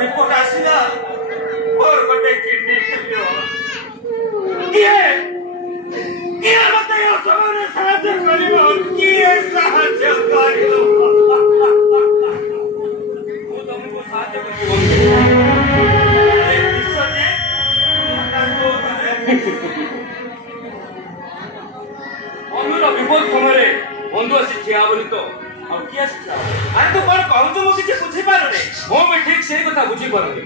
report आसिला और बटे kidney फेल्यो किए किए मते यो सबरे साहाय्य करिवो किए साहाय्य करिवो वो तुमको साहाय्य करिवो ए विश्वजी बंधुर विपद समय बंधु आसी ठिया बोली तो और किया सिखा अरे तो कोन कहू तो मो किछ बुझी पारुने मो में ठीक सेही कथा बुझी पारुने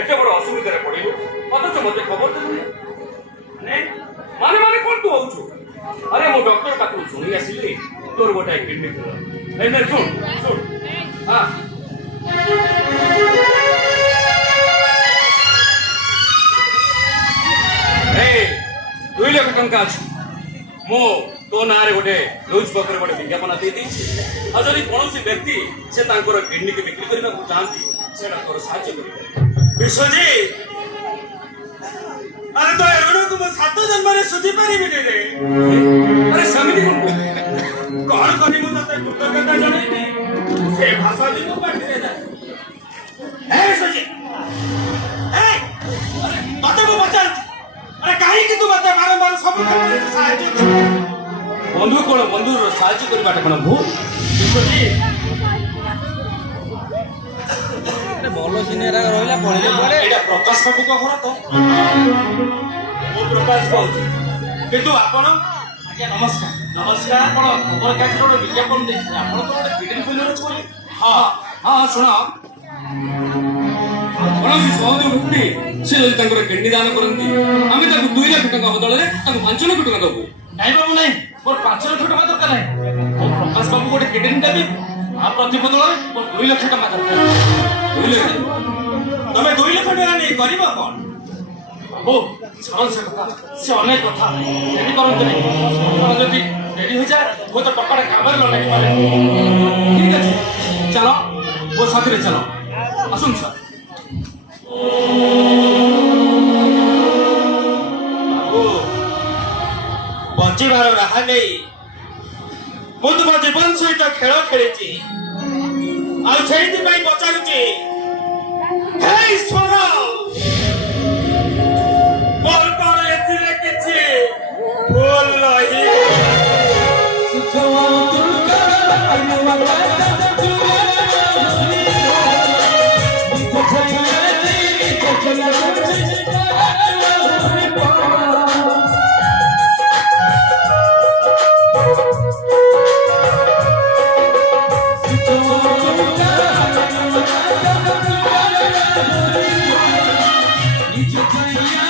एते बड़ असुविधा रे पड़िबो अत तो मते खबर दे ने माने माने कोन तू होछु अरे मो डॉक्टर पाखु सुनी आसिली तोर गोटा किडनी फेल ए ने सुन सुन हां ए 2 लाख टंका मो तो नारे गोटे न्यूज पेपर गोटे विज्ञापन दे दी और जदि कौन व्यक्ति से तांकर किडनी के बिक्री करने को चाहती से तोर साहाय्य कर विश्वजीत अरे तो ऋण को मैं 7 जन्म रे सुझी पारिबि रे अरे समिति कौन करी मु तते कृतज्ञता जणैबी से भाषा भी को पाठी रे जा ए विश्वजीत ए अरे मते को बचा अरे काहे कि तू मते बारंबार सब काम साहाय्य कर बंधु कोन बंधु साहाय्य करी बाटे कोन भू विश्वजीत बोलो सिनेरा रहला पहिले पड़े एटा प्रकाश बाबू को घर तो ओ प्रकाश बाबू किंतु आपण आज्ञा नमस्कार नमस्कार आपण खबर कागज रो विज्ञापन देखि आपण तो गोटे किडनी फेलियर अछि बोली हां हां सुना कोन सहज व्यक्ति से जदि तांकर किडनी दान करंती आमे ताकु 2 लाख टका बदल रे ताकु 5 लाख टका दबु नहीं बाबू नहीं मोर 5 लाख टका दरकार है ओ प्रकाश बाबू गोटे किडनी देबी आ प्रतिबदल मोर 2 लाख टका दरकार 2 लाख तमे 2 लाख टका नहीं करिबा कोन बाबू सरल से कथा से अनेक कथा देरी करंत नहीं और जदि देरी हो जाए वो तो टका काबर ल नहीं पाले ठीक है चलो वो साथी रे चलो असुन सर बाबू बंचिबार राहा नहीं मुझ मो जीवन सहित खेल खेली से पचारुची हे ईश्वर मोर कौन एथिरे किछि भूल नहीं You